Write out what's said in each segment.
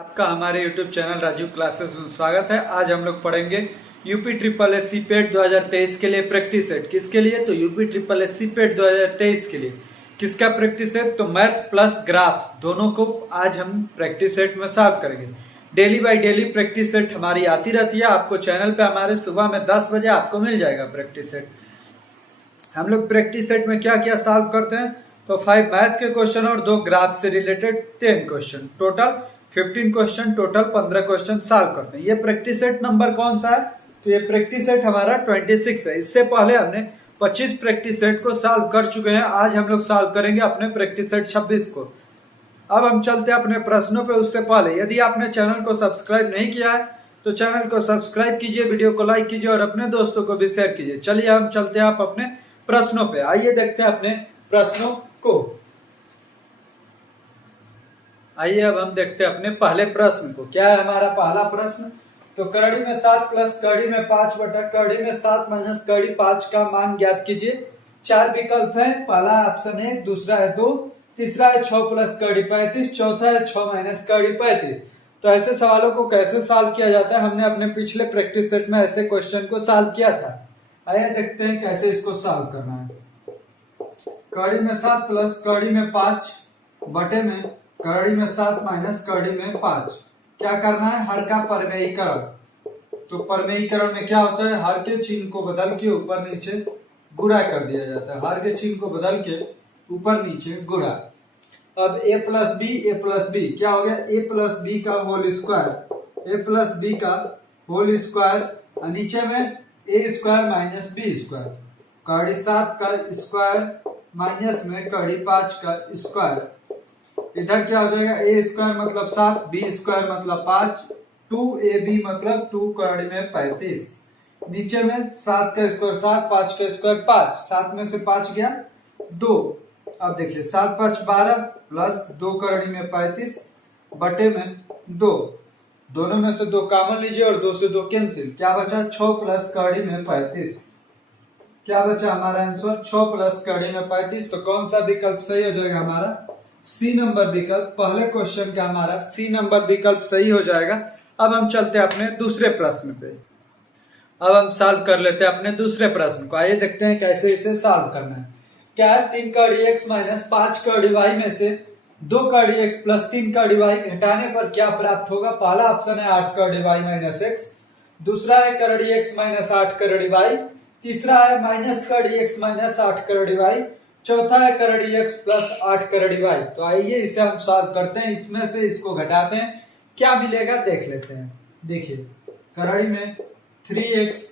आपका हमारे YouTube channel Rajiv classes में स्वागत है। आज हम लोग पढ़ेंगे UP triple S C PET 2023 के लिए प्रैक्टिस सेट। किसके लिए? तो UP triple S C PET 2023 के लिए। किसका प्रैक्टिस सेट? तो मैथ प्लस ग्राफ दोनों को आज हम प्रैक्टिस सेट में सॉल्व करेंगे। Daily by daily practice set हमारी आती रहती है। आपको चैनल पे हमारे सुबह में 10 बजे आपको मिल जाएगा प्रैक्टिस सेट। हम लोग प्रैक्टिस सेट में क्या क्या सॉल्व करते हैं? तो 5 मैथ के क्वेश्चन और 2 ग्राफ से related 10 question, total 15 question, total 15 question solve करते हैं। ये प्रैक्टिस सेट नंबर कौन सा है? तो ये प्रैक्टिस सेट हमारा 26 है। इससे पहले हमने 25 प्रैक्टिस सेट को सॉल्व कर चुके हैं। आज हम लोग सॉल्व करेंगे अपने प्रैक्टिस सेट 26 को। अब हम चलते हैं अपने प्रश्नों पे। उससे पहले यदि आपने चैनल को सब्सक्राइब नहीं किया है तो चैनल को सब्सक्राइब कीजिए, वीडियो को लाइक कीजिए और अपने दोस्तों को भी शेयर कीजिए। चलिए हम चलते हैं आप अपने प्रश्नों पे। आइए देखते हैं अपने प्रश्नों को। आइए अब हम देखते हैं अपने पहले प्रश्न को। क्या है हमारा पहला प्रश्न? तो कड़ी में 7 प्लस कड़ी में 5 बटा कड़ी में 7 माइनस कड़ी 5 का मान ज्ञात कीजिए। 4 विकल्प है। पहला ऑप्शन 1, दूसरा है 2, तीसरा है 6 प्लस कड़ी 35, चौथा है 6 माइनस कड़ी 35। तो ऐसे सवालों को कैसे सॉल्व किया जाता है? हमने अपने पिछले प्रैक्टिस सेट में ऐसे क्वेश्चन को सॉल्व किया था। आइए देखते हैं कैसे इसको सॉल्व करना है। कड़ी में 7 प्लस कड़ी में 5 बटे में कड़ी में 7 माइनस कड़ी में 5। क्या करना है? हर का परमेयीकरण। तो परमेयीकरण में क्या होता है? हर के चिन्ह को बदल के ऊपर नीचे गुणा कर दिया जाता है। हर के चिन्ह को बदल के ऊपर नीचे गुणा। अब a प्लस बी क्या हो गया? a प्लस बी का whole square, a plus B का होल स्क्वायर, नीचे में a square minus B square. कड़ी 7 का स्क्वायर माइनस में कड़ी 5 का स्क्वायर। इधर क्या हो जाएगा? a स्क्वायर मतलब 7, b स्क्वायर मतलब 5, 2ab मतलब 2 कड़ी में 35। नीचे में 7 का स्क्वायर 7, 5 का स्क्वायर 5, 7 में से 5 गया 2। अब देखिए 7 5 12 प्लस 2 कड़ी में 35 बटे में 2। दोनों में से 2 कॉमन लीजिए और 2 से 2 कैंसिल। क्या बचा? 6 प्लस कड़ी में 35। क्या बचा हमारा आंसर? 6 प्लस कड़ी में 35। तो कौन सा विकल्प सही हो जाएगा? हमारा सी नंबर विकल्प। पहले क्वेश्चन का हमारा सी नंबर विकल्प सही हो जाएगा। अब हम चलते हैं अपने दूसरे प्रश्न पे। अब हम सॉल्व कर लेते हैं अपने दूसरे प्रश्न को। आइए देखते हैं कैसे इसे सॉल्व करना है। क्या है? 3 का डी एक्स माइनस 5 का डी वाई में से 2 का डी एक्स प्लस 3 का डी वाई घटाने पर क्या प्राप्त होगा? पहला ऑप्शन है 8 का डी वाई माइनस एक्स, दूसरा है का डी एक्स माइनस 8 का डी वाई, तीसरा है माइनस का डी एक्स माइनस 8 का डी वाई, चौथा है का डी एक्स प्लस 8 का डी वाई। तो आइए इसे हम सॉल्व करते हैं। इसमें से इसको घटाते हैं, क्या मिलेगा देख लेते हैं। देखिए कड़ी में 3x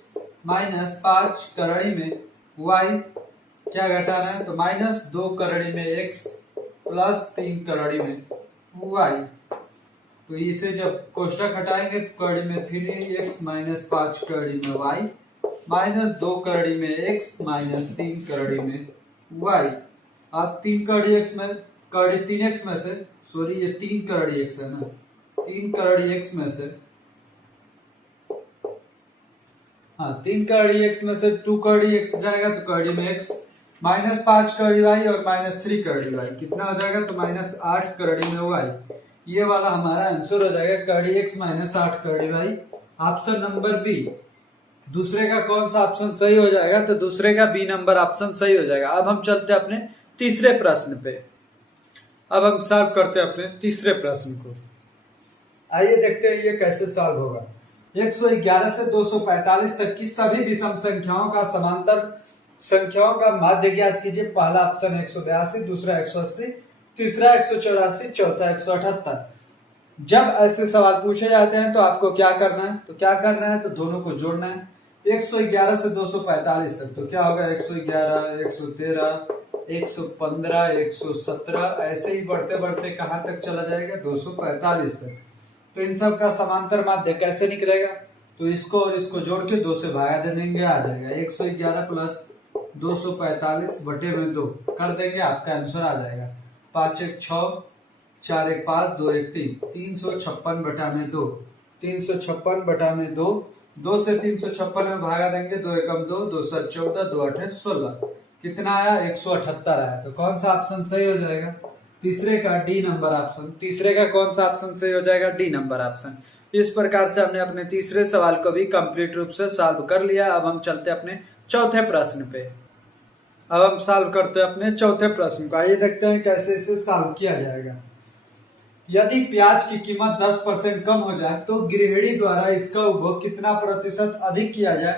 माइनस 5 कड़ी में y क्या घटाना है? तो माइनस 2 कड़ी में x प्लस 3 कड़ी में y। तो इसे जब कोष्टक हटाएंगे तो कड़ी में 3x माइनस 5 कड़ी में y माइनस 2 कड़ी में x माइनस 3 कड़ी में y। अब 3 कड़ी x में कड़ी 3x में से सॉरी ये 3 कड़ी x है ना, 3 कड़ी x में से हाँ 3 कड़ी x में से 2 कड़ी x जाएगा तो कड़ी में x माइनस 5 कड़ी y और माइनस 3 कड़ी y कितना हो जाएगा? तो माइनस 8 कड़ी में y। ये वाला हमारा आंसर हो जाएगा कड़ी x माइनस 8 कड़ी y। Option number B. दूसरे का कौन सा ऑप्शन सही हो जाएगा? तो दूसरे का बी नंबर ऑप्शन सही हो जाएगा। अब हम चलते हैं अपने तीसरे प्रश्न पे। अब हम सॉल्व करते हैं अपने तीसरे प्रश्न को। आइए देखते हैं ये कैसे सॉल्व होगा। 111 से 245 तक की सभी विषम संख्याओं का समांतर संख्याओं का माध्य ज्ञात कीजिए। पहला ऑप्शन 182, दूसरा 180, तीसरा 184, चौथा 178। जब ऐसे सवाल पूछे जाते हैं तो आपको क्या करना है? तो क्या करना है? तो दोनों को जोड़ना है। 111 से 245 तक तो क्या होगा? 111, 113, 115, 117, ऐसे ही बढ़ते बढ़ते कहां तक चला जाएगा? 245 तक। तो इन सब का समांतर माध्य कैसे निकलेगा? तो इसको और इसको जोड़ के 2 से भागा दे देंगे, आ जाएगा 111 प्लस 245 बटे में 2 कर देंगे, आपका आंसर आ जाएगा 5 1 6, 4 1 5, 2 1 3, 356 बटा में 2, 356 बटा में 2, 2 से 356 में भागा देंगे, 2 एकम 2, 2 7 14, 2 8 16। कितना आया? 178 आया। तो कौन सा ऑप्शन सही हो जाएगा? तीसरे का डी नंबर ऑप्शन। तीसरे का कौन सा ऑप्शन सही हो जाएगा? D number option. इस प्रकार से हमने अपने तीसरे सवाल को भी कंप्लीट रूप से सॉल्व कर लिया। अब हम चलते अपने चौथे प्रश्न पे। अब हम सॉल्व करते हैं अपने चौथे प्रश्न को। आइए देखते हैं कैसे इसे सॉल्व किया जाएगा। यदि प्याज की कीमत 10% कम हो जाए तो गृहिणी द्वारा इसका उपभोग कितना प्रतिशत अधिक किया जाए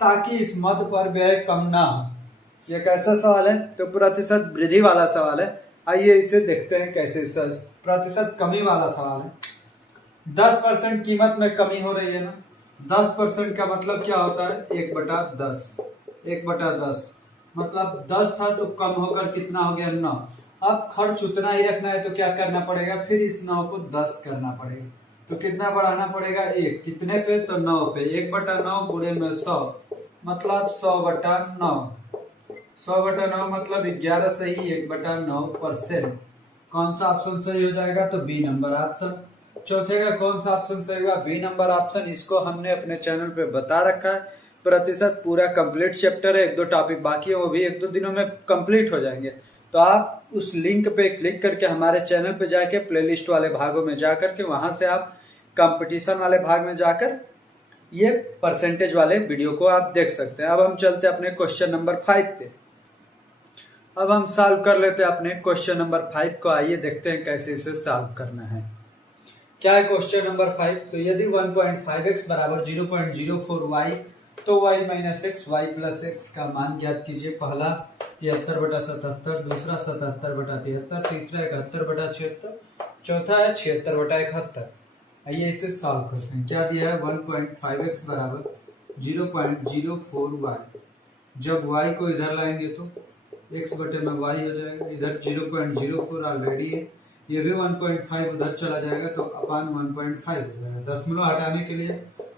ताकि इस मद पर व्यय कम ना हो? यह कैसा सवाल है? तो प्रतिशत वृद्धि वाला सवाल है। आइए इसे देखते हैं कैसे। प्रतिशत कमी वाला सवाल है। 10% कीमत में कमी हो रही है ना। 10% का मतलब क्या होता है? 1/10। 1/10 मतलब 10 था तो कम होकर कितना हो गया? 9। अब खर्च उतना ही रखना है तो क्या करना पड़ेगा? फिर इस 9 को 10 करना पड़ेगा। तो कितना बढ़ाना पड़ेगा? 1। कितने पे? तो 9 पे। 1/9 गुणे में 100 मतलब 100/9। 100/9 मतलब 11 से ही 1/9%। कौन सा ऑप्शन सही हो जाएगा? तो बी नंबर ऑप्शन। चौथे का कौन सा ऑप्शन सही होगा? B number option. इसको हमने अपने चैनल पे बता रखा है। प्रतिशत पूरा कंप्लीट चैप्टर है। 1-2 टॉपिक बाकी है, वो भी 1-2 दिनों में कंप्लीट हो जाएंगे। तो आप उस लिंक पे क्लिक करके हमारे चैनल पे जाके प्लेलिस्ट वाले भागों में जाकर के वहां से आप कंपटीशन वाले भाग में जाकर ये परसेंटेज वाले वीडियो को आप देख सकते हैं। अब हम चलते हैं अपने क्वेश्चन नंबर 5 पे। अब हम सॉल्व कर लेते हैं अपने क्वेश्चन नंबर 5 को। आइए देखते हैं कैसे इसे सॉल्व करना है। क्या है क्वेश्चन नंबर 5? तो यदि 1.5x बराबर 0.04y तो y minus X Y plus X का मान ज्ञात कीजिए। पहला 73/77, दूसरा 77/73, तीसरा 71/76, चौथा है 76/71। आइए इसे सॉल्व करते हैं। क्या दिया है? 1.5x बराबर 0.04y। जब y को इधर लाएंगे तो x बटे में y हो जाएगा। इधर 0.04 ऑलरेडी है, ये भी 1.5 उधर चला जाएगा तो अपान 1.5 हो जाएगा। दशमलव हटाने के लिए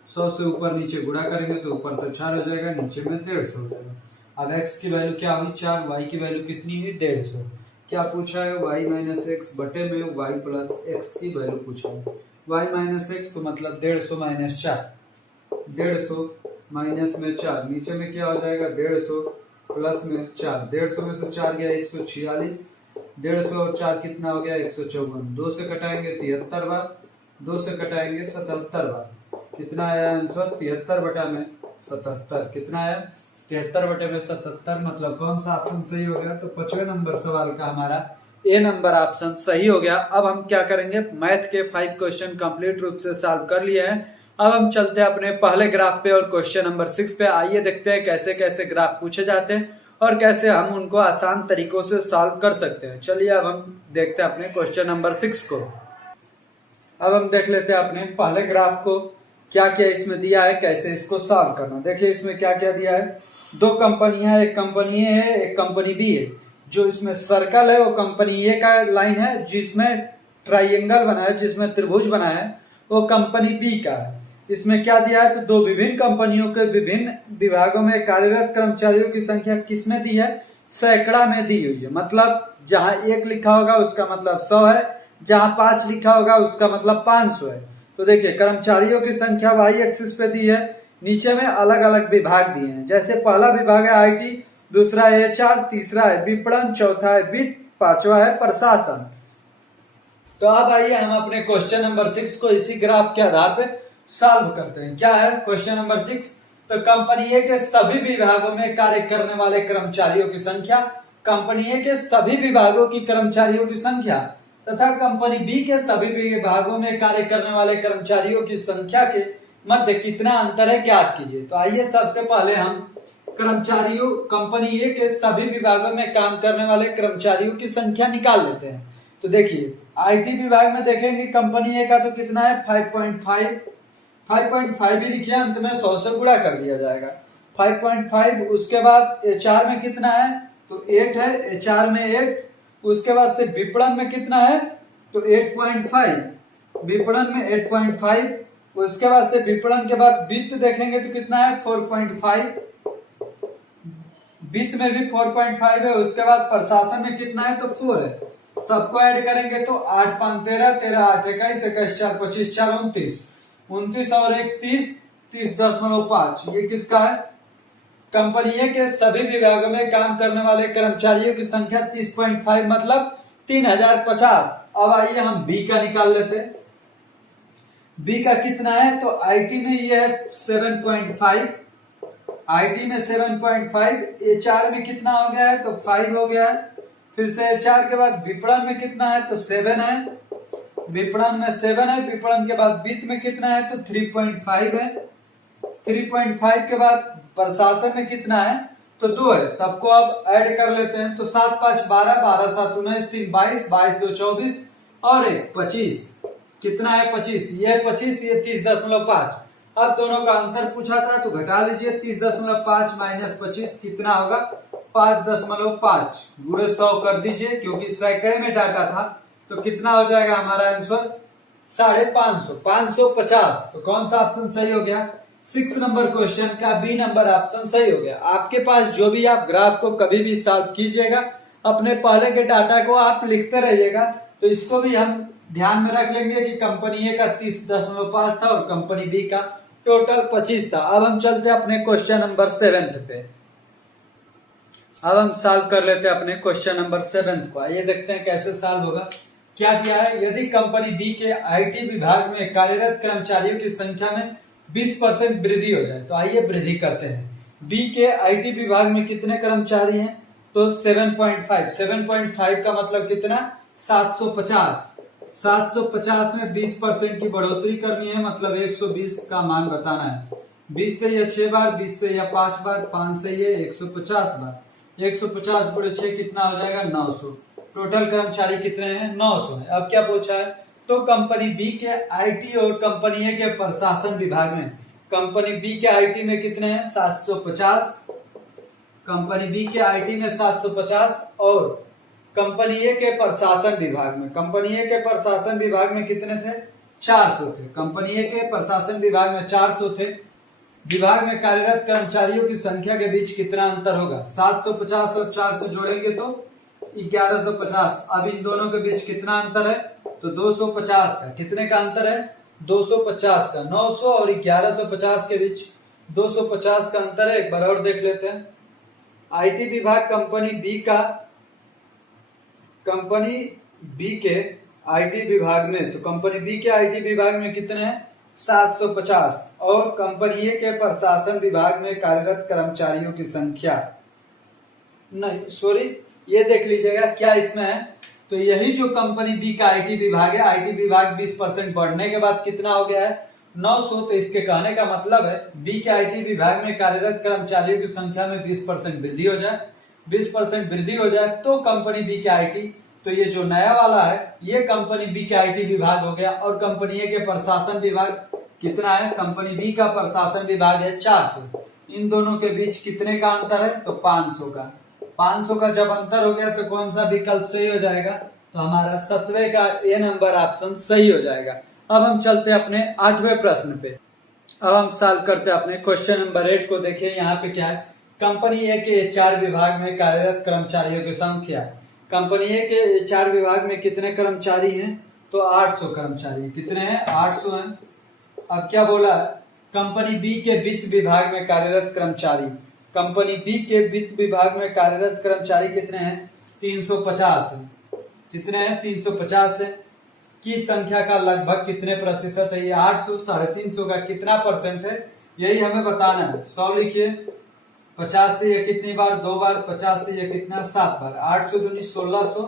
100 से ऊपर नीचे गुणा करेंगे तो ऊपर तो 4 हो जाएगा, नीचे में 150 हो जाएगा। अब x की वैल्यू क्या हुई? 4। y की वैल्यू कितनी हुई? 150। क्या पूछा है? y माइनस एक्स बटे में y प्लस एक्स की वैल्यू पूछा है। y माइनस एक्स तो मतलब 150 माइनस 4। 150 माइनस में 4, नीचे में क्या हो जाएगा? 150 प्लस में 4। 150 में से 4 गया 146। 150 और 4 कितना हो गया? 154। 2 से कटाएंगे 73 बार, 2 से कटाएंगे 77 बार। कितना आया आंसर? 73/77। कितना आया? 73/77। मतलब कौन सा ऑप्शन सही हो गया? तो 5वें नंबर सवाल का हमारा ए नंबर ऑप्शन सही हो गया। अब हम क्या करेंगे? मैथ के 5 क्वेश्चन कंप्लीट रूप से सॉल्व कर लिए हैं। अब हम चलते हैं अपने पहले ग्राफ पे और क्वेश्चन नंबर 6 पे। आइए देखते हैं कैसे कैसे ग्राफ पूछे जाते हैं और कैसे हम उनको आसान तरीकों से सॉल्व कर सकते हैं। चलिए अब हम देखते हैं अपने क्वेश्चन नंबर 6 को। अब हम देख लेते हैं अपने पहले ग्राफ को, क्या क्या इसमें दिया है, कैसे इसको सॉल्व करना। देखिए इसमें क्या क्या दिया है। 2 कंपनियां, एक कंपनी ए है, एक कंपनी बी है। जो इसमें सर्कल है वो कंपनी ए का लाइन है, जिसमें ट्राइंगल बना है, जिसमें त्रिभुज बना है वो कंपनी बी का है। इसमें क्या दिया है? तो 2 विभिन्न कंपनियों के विभिन्न विभागों में कार्यरत कर्मचारियों की संख्या किसमें दी है? सैकड़ा में दी हुई है। मतलब जहां 1 लिखा होगा उसका मतलब 100 है, जहां 5 लिखा होगा उसका मतलब 500 है। तो देखिए कर्मचारियों की संख्या वाई एक्सिस पे दी है, नीचे में अलग अलग विभाग दिए हैं। जैसे पहला विभाग है आईटी, दूसरा है एचआर, तीसरा है विपणन, चौथा है वित्त, 5वां है प्रशासन। तो अब आइए हम अपने क्वेश्चन नंबर 6 को इसी ग्राफ के आधार पे सॉल्व करते हैं। क्या है क्वेश्चन नंबर 6? तो कंपनी ए के सभी विभागों में कार्य करने वाले कर्मचारियों की संख्या, कंपनी ए के सभी विभागों की कर्मचारियों की संख्या तथा कंपनी बी के सभी विभागों में कार्य करने वाले कर्मचारियों की संख्या के मध्य कितना अंतर है ज्ञात कीजिए। तो आइए सबसे पहले हम कर्मचारियों, कंपनी ए के सभी विभागों में काम करने वाले कर्मचारियों की संख्या निकाल लेते हैं। तो देखिए आईटी विभाग में देखेंगे कंपनी ए का तो कितना है? 5.5 ही लिखिए, अंत में 100 से गुणा कर दिया जाएगा। 5.5। उसके बाद एचआर में कितना है? तो 8 है, एचआर में 8। उसके बाद से विपणन में कितना है? तो 8.5, विपणन में 8.5। उसके बाद से विपणन के बाद वित्त देखेंगे तो कितना है? 4.5, वित्त में भी 4.5 है। उसके बाद प्रशासन में कितना है? तो 4 है। सबको ऐड करेंगे तो 8 5 13, 13 8 21, 21 4 25, 4 29, 29 और 1 30, 30.5। ये किसका है? कंपनी ए के सभी विभागों में काम करने वाले कर्मचारियों की संख्या 30.5 मतलब 3050। अब आइए हम बी का निकाल लेते हैं। बी का कितना है, तो आईटी में ये है 7.5, आईटी में 7.5, एचआर में कितना हो गया है, तो 5 हो गया है। फिर से एचआर के बाद विपणन में कितना है, तो 7 है, विपणन में 7 है। विपणन के बाद वित्त में कितना है, तो 3.5 है। 3.5 के बाद प्रशासन में कितना है, तो 2 है। सबको अब ऐड कर लेते हैं, तो 7 5 12, 12 7 19, 3 22, 22 2 24 और 1 25। कितना है, 25। ये 25, ये 30.5। अब दोनों का अंतर पूछा था तो घटा लीजिए, 30.5 माइनस 25 कितना होगा, 5.5 गुणे 100 कर दीजिए, क्योंकि सैकड़े में डाटा था। तो कितना हो जाएगा हमारा आंसर, 550, 550। तो कौन सा ऑप्शन सही हो गया, 6 नंबर क्वेश्चन का बी नंबर ऑप्शन सही हो गया। आपके पास जो भी आप ग्राफ को कभी भी सॉल्व कीजिएगा, अपने पहले के डाटा को आप लिखते रहिएगा। तो इसको भी हम ध्यान में रख लेंगे कि कंपनी ए का 30.5 था और कंपनी बी का टोटल 25 था। अब हम चलते अपने क्वेश्चन नंबर 7 पे। अब हम सॉल्व कर लेते हैं अपने क्वेश्चन नंबर 7 को। आइए देखते हैं कैसे सॉल्व होगा। क्या दिया है, यदि कंपनी बी के आईटी विभाग में कार्यरत कर्मचारियों की संख्या में 20% वृद्धि हो जाए, तो आइए वृद्धि करते हैं। बी के आईटी विभाग में कितने कर्मचारी हैं, तो 7.5। 7.5 का मतलब कितना, 750। 750 में 20% की बढ़ोतरी करनी है, मतलब 120 का मान बताना है। 20 से यह 6 बार, 20 से यह 5 बार, 5 से ये 150 बार। 150 गुणे 6 कितना हो जाएगा, 900। टोटल कर्मचारी कितने हैं, 900 है। अब क्या पूछा है, तो कंपनी बी के आईटी और कंपनी ए के प्रशासन विभाग में, कंपनी बी के आईटी में कितने हैं, 750। कंपनी बी के आईटी में 750 और कंपनी ए के प्रशासन विभाग में, कंपनी ए के प्रशासन विभाग में कितने थे, 400 थे। कंपनी ए के प्रशासन विभाग में 400 थे। विभाग में कार्यरत कर्मचारियों की संख्या के बीच कितना अंतर होगा, 750 और 400 जोड़ेंगे तो 1150। अब इन दोनों के बीच कितना अंतर है, तो 250 का। कितने का अंतर है, 250 का। 900 और 1150 के बीच 250 का अंतर है। एक बार और देख लेते हैं। आईटी विभाग कंपनी बी का, कंपनी बी के आईटी विभाग में, तो कंपनी बी के आईटी विभाग में कितने हैं, 750 और कंपनी ए के प्रशासन विभाग में कार्यरत कर्मचारियों की संख्या, नहीं सॉरी, ये देख लीजिएगा क्या इसमें है, तो यही जो कंपनी बी का आईटी विभाग है, आईटी विभाग 20% बढ़ने के बाद कितना हो गया है, 900। तो इसके कहने का मतलब है बी के आईटी विभाग में कार्यरत कर्मचारियों की संख्या में 20% वृद्धि हो जाए, 20% वृद्धि हो जाए तो कंपनी बी के आईटी, तो ये जो नया वाला है ये कंपनी बी के आईटी विभाग हो गया। और कंपनी ए के प्रशासन विभाग कितना है, कंपनी बी का प्रशासन विभाग है 400। इन दोनों के बीच कितने का अंतर है, तो 500 का। 500 का जब अंतर हो गया तो कौन सा विकल्प सही हो जाएगा, तो हमारा 7वें का ए नंबर ऑप्शन सही हो जाएगा। अब हम चलते हैं अपने 8वें प्रश्न पे। अब हम सॉल्व करते हैं अपने क्वेश्चन नंबर 8 को। देखिए यहाँ पे क्या है, कंपनी ए के एचआर विभाग में कार्यरत कर्मचारियों की संख्या, कंपनी ए के एचआर विभाग में कितने कर्मचारी हैं, तो 800 कर्मचारी। कितने हैं, 800 हैं। अब क्या बोला है, कंपनी बी के वित्त विभाग में कार्यरत कर्मचारी, कंपनी बी के वित्त विभाग में कार्यरत कर्मचारी कितने हैं, 350 है। कितने हैं, 350 है। की संख्या का लगभग कितने प्रतिशत है, ये 800, 350 का कितना परसेंट है, यही हमें बताना है। 100 लिखिए, 50 से ये कितनी बार, 2 बार, 50 से ये कितना, 7 बार। 800 दूनी 1600,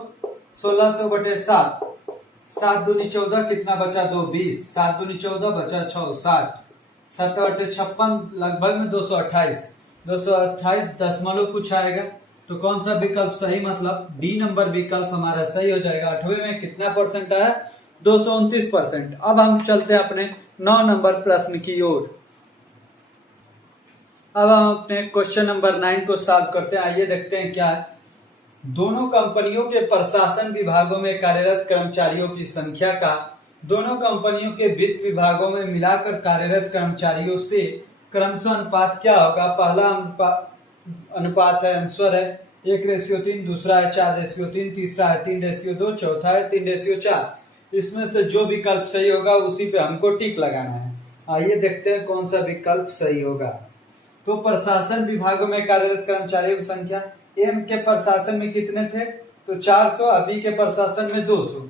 1600 बटे 7, 7 दूनी 14, कितना बचा, 2 20, 7 दूनी 14 बचा 6 60, 7 बटे 56, लगभग में 228, 228 दशमलव कुछ आएगा। तो कौन सा विकल्प सही, मतलब डी नंबर विकल्प हमारा सही हो जाएगा। 8वें में कितना परसेंट आया, 229%। अब हम चलते हैं अपने 9 नंबर प्रश्न की ओर। अब हम अपने क्वेश्चन नंबर 9 को सॉल्व करते हैं। आइए देखते हैं क्या है। दोनों कंपनियों के प्रशासन विभागों में कार्यरत कर्मचारियों की संख्या का दोनों कंपनियों के वित्त विभागों में मिलाकर कार्यरत कर्मचारियों से क्रमशः अनुपात क्या होगा। पहला अनुपात है, आंसर है 1:3, दूसरा है 4:3, तीसरा है 3:2, चौथा है 3:4। इसमें से जो विकल्प सही होगा उसी पे हमको टिक लगाना है। आइए देखते हैं कौन सा विकल्प सही होगा। तो प्रशासन विभागों में कार्यरत कर्मचारियों की संख्या, एम के प्रशासन में कितने थे, तो तो 400, अभी के प्रशासन में 200,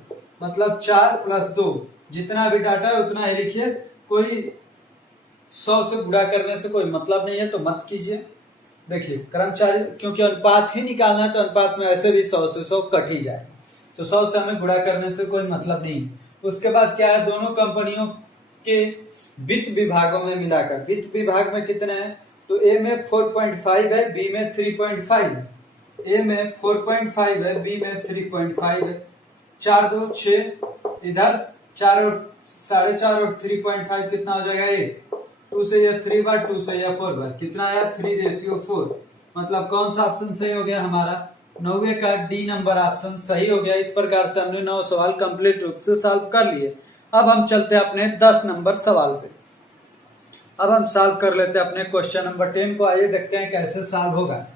मतलब 4 + 2, जितना भी डाटा है उतना ही लिखिए। कोई 100 से गुणा करने से कोई मतलब नहीं है तो मत कीजिए। देखिए कर्मचारी, क्योंकि अनुपात ही निकालना है तो अनुपात में ऐसे भी 100 से 100 कट ही जाए, तो 100 से हमें गुणा करने से कोई मतलब नहीं। उसके बाद क्या है, दोनों कंपनियों के वित्त विभागों में मिलाकर, वित्त विभाग में कितने हैं, तो ए में 4.5 है, बी में 3.5 है। ए में 4.5 है, बी में 3.5 है। 4 2 6, इधर 4 और 4.5 और 3.5 कितना हो जाएगा 8। 2 से या 3 बार, 2 से या 4 बार, कितना आया 3:4। मतलब कौन सा ऑप्शन सही हो गया हमारा, 9वें का डी नंबर ऑप्शन सही हो गया। इस प्रकार से हमने 9 सवाल कंप्लीट रूप से सॉल्व कर लिए। अब हम चलते हैं अपने 10 नंबर सवाल पे। अब हम सॉल्व कर लेते हैं अपने क्वेश्चन नंबर 10 को। आइए देखते हैं कैसे सॉल्व होगा।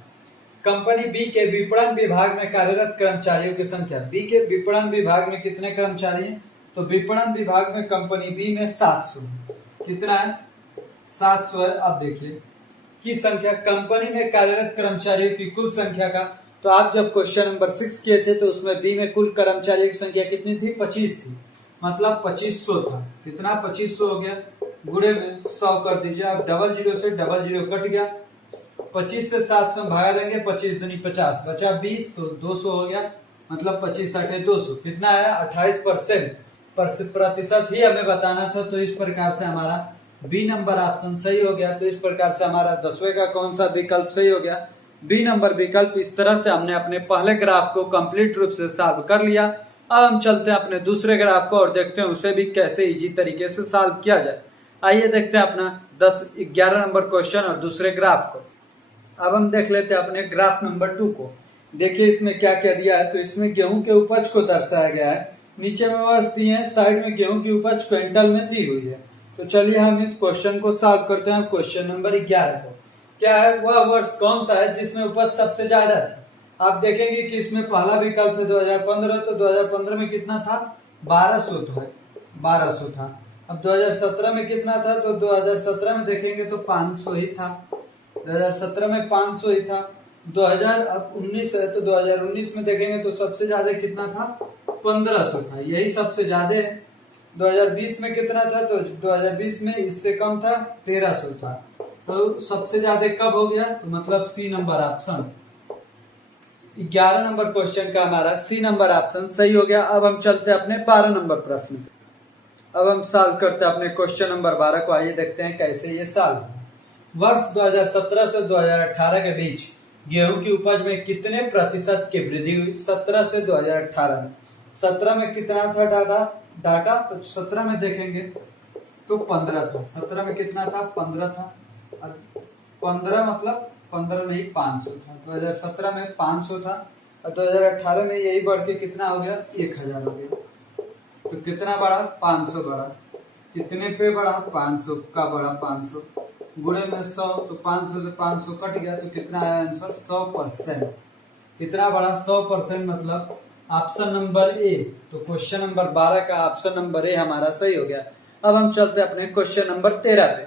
कंपनी बी के विपणन विभाग में कार्यरत कर्मचारियों की संख्या, बी के विपणन विभाग में कितने कर्मचारी हैं, तो विपणन विभाग में कंपनी बी में 700, कितना है 700 है। अब देखिए की संख्या, कंपनी में कार्यरत कर्मचारियों की कुल संख्या का, तो आप जब क्वेश्चन नंबर 6 किए थे तो उसमें बी में कुल कर्मचारियों की संख्या कितनी थी, 25 थी, मतलब 2500 था। कितना 2500 हो गया, गुणे में 100 कर दीजिए। अब 00 से 00 कट गया, 25 से 700 भागा देंगे, 25 दूनी 50, बचा 20, तो 200 हो गया, मतलब 25 × 200 कितना है 28%, प्रतिशत ही हमें बताना था। तो इस प्रकार से हमारा बी नंबर ऑप्शन सही हो गया। तो इस प्रकार से हमारा 10वें का कौन सा विकल्प सही हो गया, बी नंबर विकल्प। इस तरह से हमने अपने पहले ग्राफ को कंप्लीट रूप से सॉल्व कर लिया। अब हम चलते हैं अपने दूसरे ग्राफ को और देखते हैं उसे भी कैसे इजी तरीके से सॉल्व किया जाए। आइए देखते हैं अपना 11 नंबर क्वेश्चन और दूसरे ग्राफ को। अब हम देख लेते हैं अपने ग्राफ नंबर 2 को। देखिए इसमें क्या क्या दिया है, तो इसमें गेहूं के उपज को दर्शाया गया है, नीचे में वर्ष दिए हैं, साइड में गेहूं की उपज क्विंटल में दी हुई है। तो चलिए हम इस क्वेश्चन को सॉल्व करते हैं। क्वेश्चन नंबर 11 को क्या है, वह वर्ष कौन सा है जिसमें उपज सबसे ज्यादा थी। आप देखेंगे कि इसमें पहला विकल्प है 2015, तो 2015 में कितना था 1200 था। अब 2017 में कितना था, तो 2017 में देखेंगे तो 500 ही था, 2017 में 500 ही था। 2019 है तो 2019 में देखेंगे तो सबसे ज्यादा कितना था 1500 था, यही सबसे ज्यादा है। 2020 में कितना था, तो 2020 में इससे कम था 1300 था। तो सबसे ज्यादा कब हो गया, तो मतलब C number option. 11 number question का हमारा सी नंबर ऑप्शन सही हो गया। अब हम चलते हैं अपने 12 नंबर प्रश्न पे। अब हम सॉल्व करते हैं अपने क्वेश्चन नंबर 12 को। आइए देखते हैं कैसे ये सॉल्व। वर्ष 2017 से 2018 के बीच गेहूं की उपज में कितने प्रतिशत की वृद्धि हुई, 17 से 2018 में। 17 में कितना था डाटा, तो 17 में देखेंगे तो 15 था। 17 में कितना था 15 था, 15 मतलब 15 नहीं 500 था। 2017 में 500 था और 2018 में यही बढ़ के कितना हो गया 1000 हो गया। तो कितना बढ़ा 500 बढ़ा, कितने पे बढ़ा 500 का बढ़ा 500, गुणे में 100, तो 500 से 500 कट गया, तो कितना आया आंसर 100%। कितना बढ़ा 100%, मतलब ऑप्शन नंबर ए। तो क्वेश्चन नंबर 12 का ऑप्शन नंबर ए हमारा सही हो गया। अब हम चलते हैं अपने क्वेश्चन नंबर 13 पे।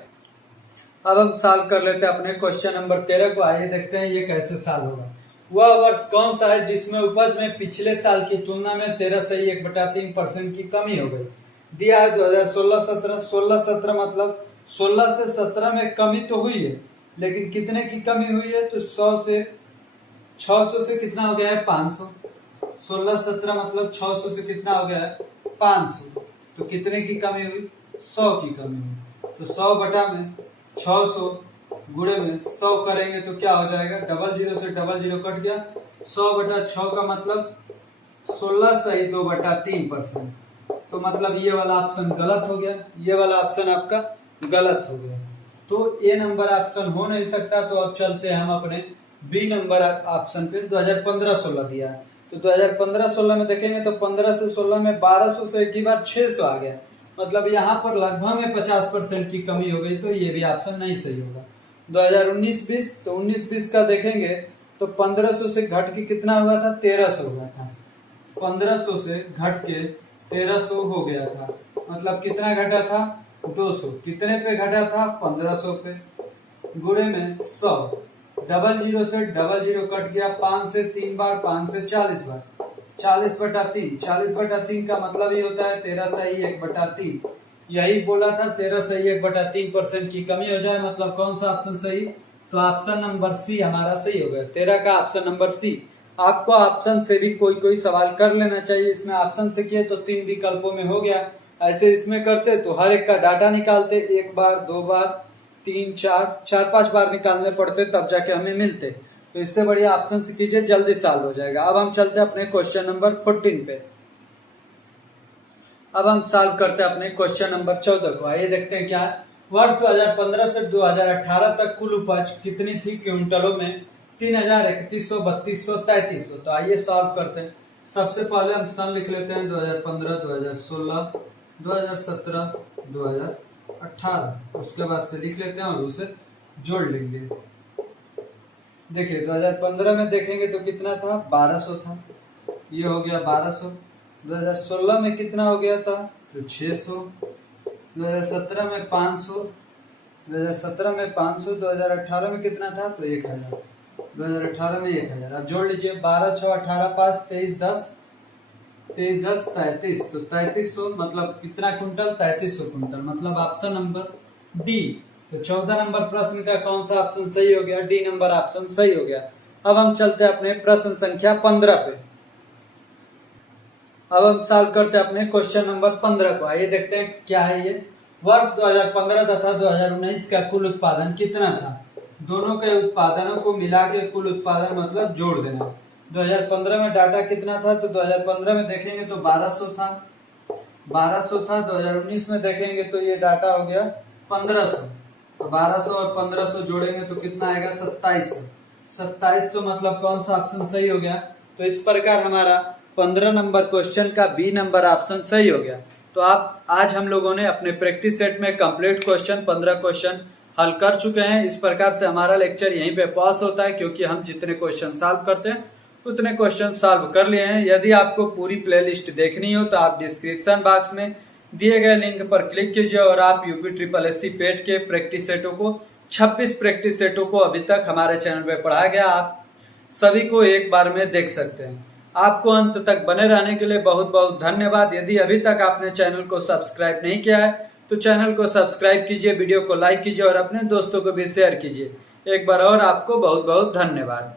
अब हम सॉल्व कर लेते हैं अपने क्वेश्चन नंबर 13 को। आइए देखते हैं ये कैसे सॉल्व होगा। वह वर्ष कौन सा है जिसमें उपज में पिछले साल की तुलना में 13 से 1/3% की कमी हो गई। दिया है 2016-17, 16-17 मतलब 16 से 17 में कमी तो हुई है, लेकिन कितने की कमी हुई है, तो 600 से कितना हो गया है 500। 16-17 मतलब 600 से कितना हो गया है 500, तो कितने की कमी हुई 100 की कमी हुई। तो 100 बटा में 600 गुणे में 100 करेंगे तो क्या हो जाएगा, 00 से 00 कट गया, 100/6 का मतलब 16 सही 2/3%। तो मतलब ये वाला ऑप्शन गलत हो गया, ये वाला ऑप्शन आपका गलत हो गया। तो ए नंबर ऑप्शन हो नहीं सकता। तो अब चलते हैं हम अपने बी नंबर ऑप्शन पे। 2015-16 दिया है, तो 2015-16 में देखेंगे तो 15 से 16 में 1200 से एक ही बार 600 आ गया, मतलब यहाँ पर लगभग में 50% की कमी हो गई, तो ये भी ऑप्शन नहीं सही होगा। 2019-20, तो 19-20 का देखेंगे तो 1500 से घट के कितना हुआ था 1300 हुआ था। 1500 से घट के 1300 हो गया था, मतलब कितना घटा था 200। कितने पे घटा था 1500 पे, गुणे में 100, 00 से 00 कट गया, 5 से 3 बार, 5 से 40 बार, 40/3, 40/3 का मतलब ये होता है 13/1/3। यही बोला था 13/1/3% की कमी हो जाए मतलब कौन सा ऑप्शन सही, तो ऑप्शन नंबर सी हमारा सही हो गया, 13 का ऑप्शन नंबर सी। आपको ऑप्शन से भी कोई कोई सवाल कर लेना चाहिए, इसमें ऑप्शन से किए तो 3 विकल्पों में हो गया, ऐसे इसमें करते तो हर एक का डाटा निकालते, 1 बार 2 बार 3 4 4 5 बार निकालने पड़ते तब जाके हमें मिलते। तो इससे बढ़िया ऑप्शन से कीजिए, जल्दी सॉल्व हो जाएगा। अब हम चलते हैं अपने क्वेश्चन नंबर 14 पे। अब हम सॉल्व करते हैं अपने क्वेश्चन नंबर 14 को। आइए देखते हैं क्या है। वर्ष 2015 से 2018 तक कुल उपज कितनी थी क्विंटलों में, 3000, 3100, 3200, 3300। तो आइए सॉल्व करते हैं। सबसे पहले हम सन लिख लेते हैं 2015, 2016, 2017, 2018। उसके बाद से लिख लेते हैं और उसे जोड़ लेंगे। देखिए 2015 में देखेंगे तो कितना था, 1200 था, ये हो गया 1200। 2016 में कितना हो गया था, तो 600। 2017 में 500, 2017 में 500। 2018 में कितना था, तो 1000। 2018 में 1000। अब जोड़ लीजिए, 12 6 18 5 23 10, 23 10 33। तो 3300 मतलब कितना कुंटल, 3300 कुंटल, मतलब ऑप्शन नंबर डी। तो 14 नंबर प्रश्न का कौन सा ऑप्शन सही हो गया, डी नंबर ऑप्शन सही हो गया। अब हम चलते हैं अपने प्रश्न संख्या 15 पे। अब हम सॉल्व करते हैं अपने क्वेश्चन नंबर 15 को। आइए देखते हैं क्या है ये। वर्ष 2015 तथा 2019 का कुल उत्पादन कितना था, दोनों के उत्पादनों को मिला के कुल उत्पादन मतलब जोड़ देना। 2015 में डाटा कितना था, तो 2015 में देखेंगे तो 1200 था, 1200 था। 2019 में देखेंगे तो ये डाटा हो गया 1500। तो 1200 और 1500 जोड़ेंगे तो कितना आएगा, 2700। 2700 मतलब कौन सा ऑप्शन सही हो गया। तो इस प्रकार हमारा 15 नंबर क्वेश्चन का बी नंबर ऑप्शन सही हो गया। तो आप आज हम लोगों ने अपने प्रैक्टिस सेट में कंप्लीट क्वेश्चन 15 क्वेश्चन हल कर चुके हैं। इस प्रकार से हमारा लेक्चर यहीं पे पॉज होता है, क्योंकि हम जितने क्वेश्चन सॉल्व करते हैं उतने क्वेश्चन सॉल्व कर लिए हैं। यदि आपको पूरी प्लेलिस्ट देखनी हो तो आप डिस्क्रिप्शन बॉक्स में दिए गए लिंक पर क्लिक कीजिए और आप UPSSC पेट के प्रैक्टिस सेटों को 26 प्रैक्टिस सेटों को अभी तक हमारे चैनल पे पढ़ाया गया, आप सभी को एक बार में देख सकते हैं। आपको अंत तक बने रहने के लिए बहुत बहुत धन्यवाद। यदि अभी तक आपने चैनल को सब्सक्राइब नहीं किया है तो चैनल को सब्सक्राइब कीजिए, वीडियो को लाइक कीजिए और अपने दोस्तों को भी शेयर कीजिए। एक बार और आपको बहुत बहुत धन्यवाद।